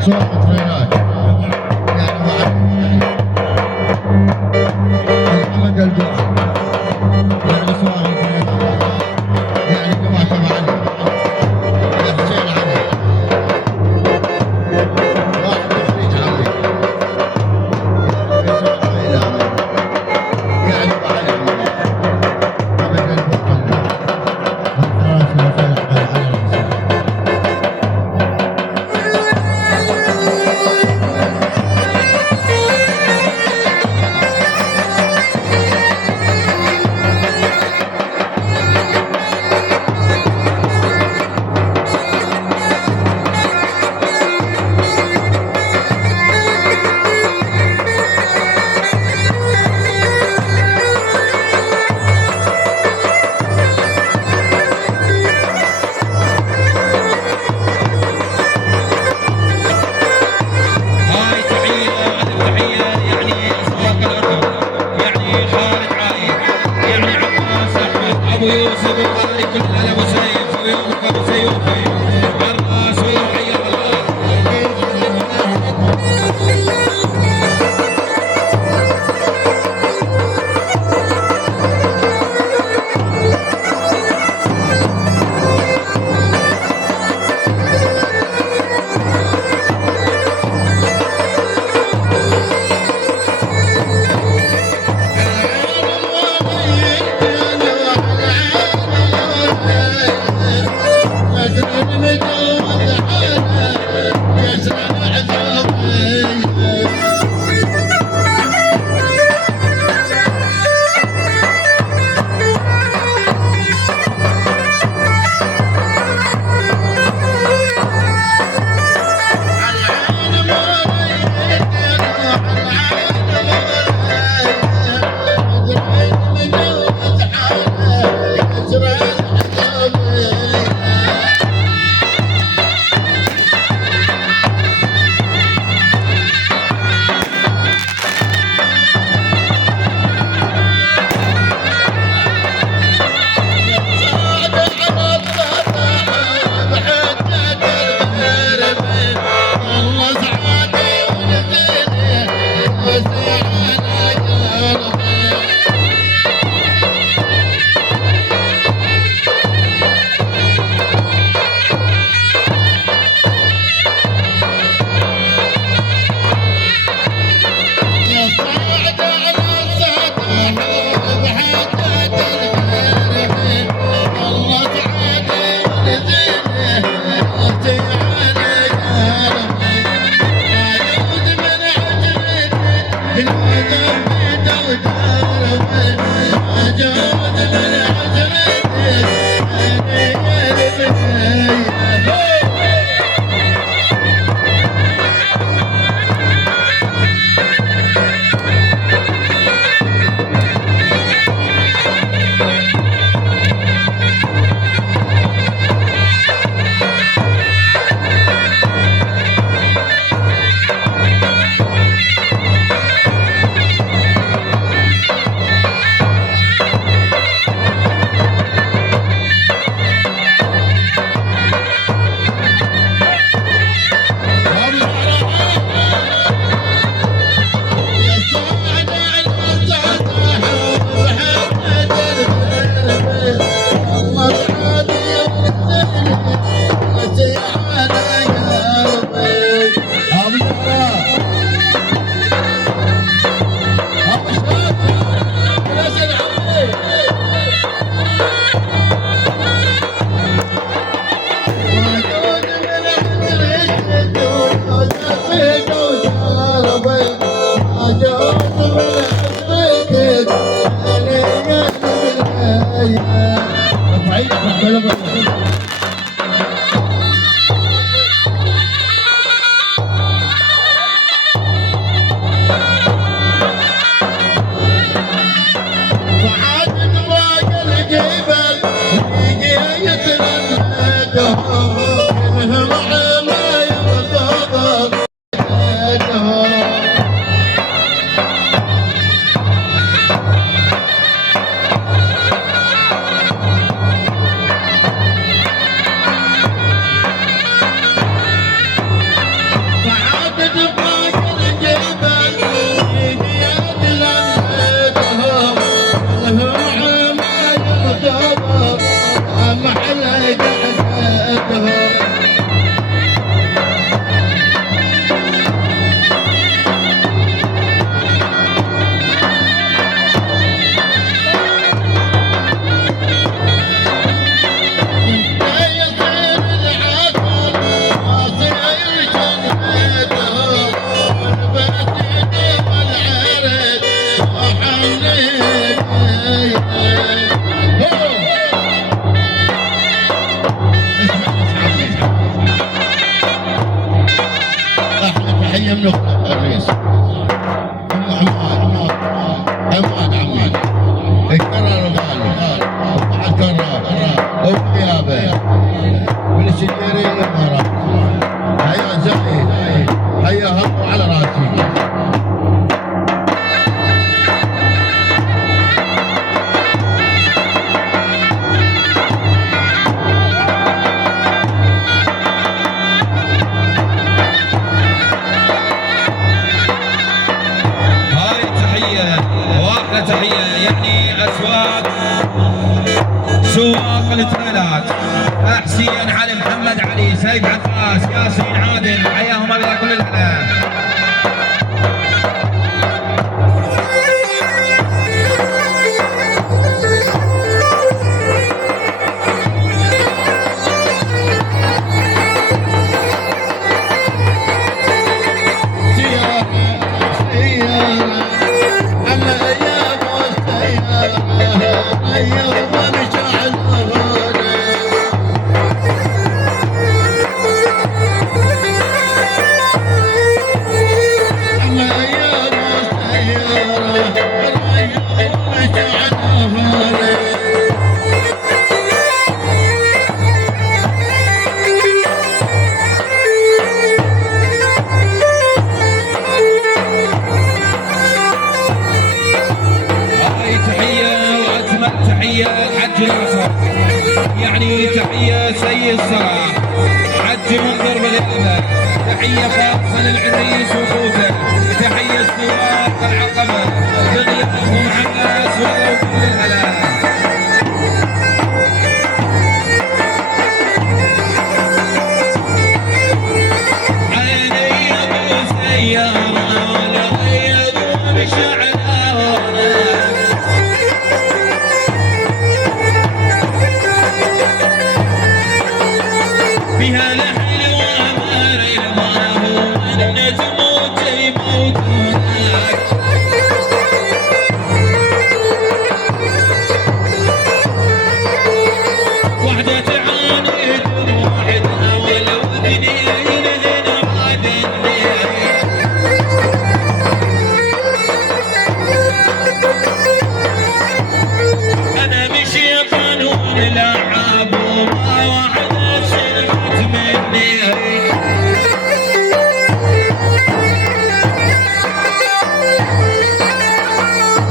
سوق ترينات يعني بعد محمد الجوع يعني سوق ترينات يعني جماعة تبعنا حسين علي واحد تخريج عمي يسوق ترينات يعني بعد محمد الجوع الراس وفلح بالعين هاي تحية يعني أصحاب الأرض يعني خالد عايد يعني عباس أحمد أبو يوسف وغالي كل أبو سيف ويومك أبو سيوفي الراس ويحيى الله. اسمع بس عمي. احلى تحيه من اختك الرئيس عماد عماد اتكرر وقال وبعد كرر وبغيابه والسجاري الامارات. هيا زعيم هيا هم على راسي. تحية يعني أسواق سواق التريلات حسين علي محمد علي سيف عباس ياسين عادل حياهم الله كل الهلا. يعني تحية سيد صلاح حج منظر بالغابة. تحية خاصة للعريس وخوته. تحية سواق العقبة بغيابهم عباس وكل الهلا. عيني ابو سيارة لغير بشعر بها لحن وامر الله ان تموت يموتونك. وحدة تعاند وحدها ولو اثنين هنا بعد النهاية. انا مش قانون لعب وما وحده سلفت مني.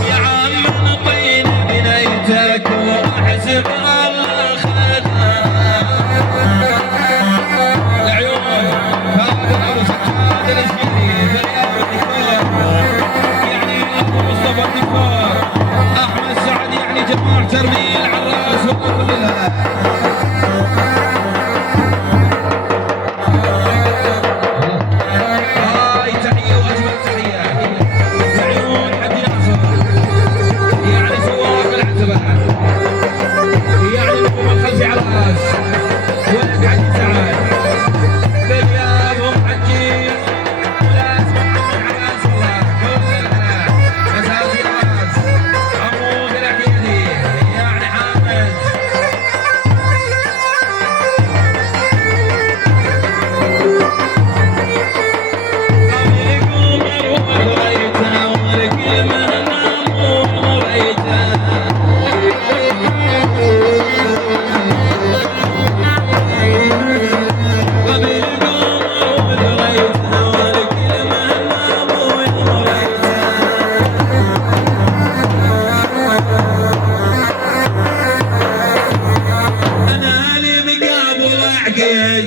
يا عم نطين بنيتك واحسب الله خذها. العيون هذا ابو سجاد الجديد يعني ابو مصطفى الدكتور احمد سعد يعني جماعه ترميل على الراس وكلها. هاي تحيه واجمل تحيه لعيون حد ناصر يعني سواق العتبه يعني نقوم الخلفي على الراس ولد حجي سعد بغيابهم حجي ولازم محمد عباس الله كل الهلا. مساجي راس عمود العقيدي يعني حامد.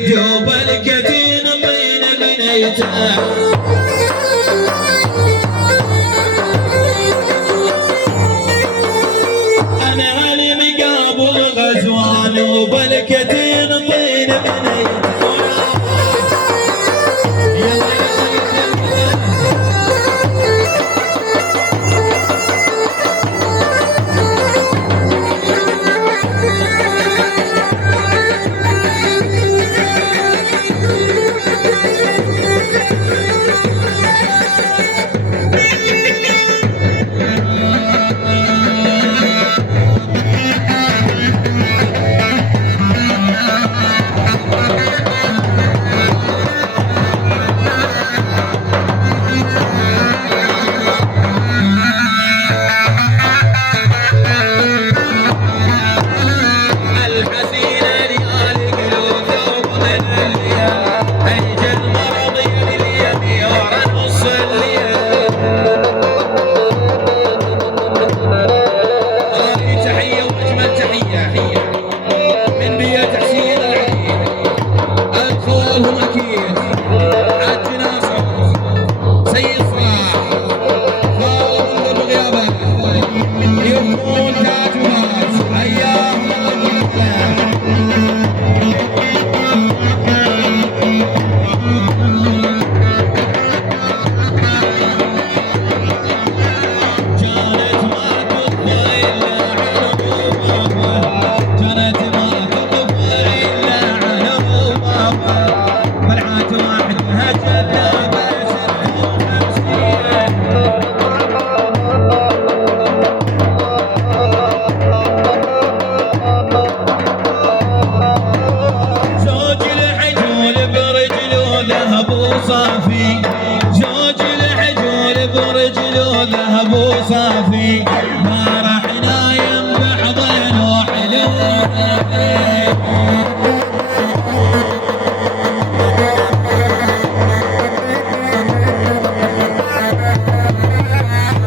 جوب الكتين بين بنيته. انا لي مقابل غزوان وبالكتين بين بنيته.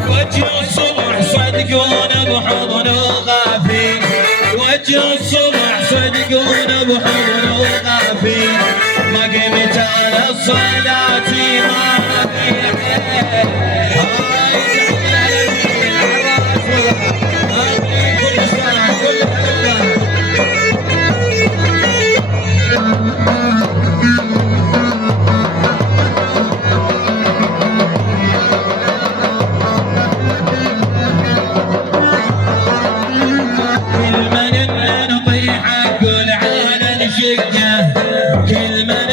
وجه الصبح صدقونا بحضن وغافين، وجه الصبح صدقونا بحضن وغافين، ما قمت على الصلاة ما كل من نطيح كل عالم شقه، كل من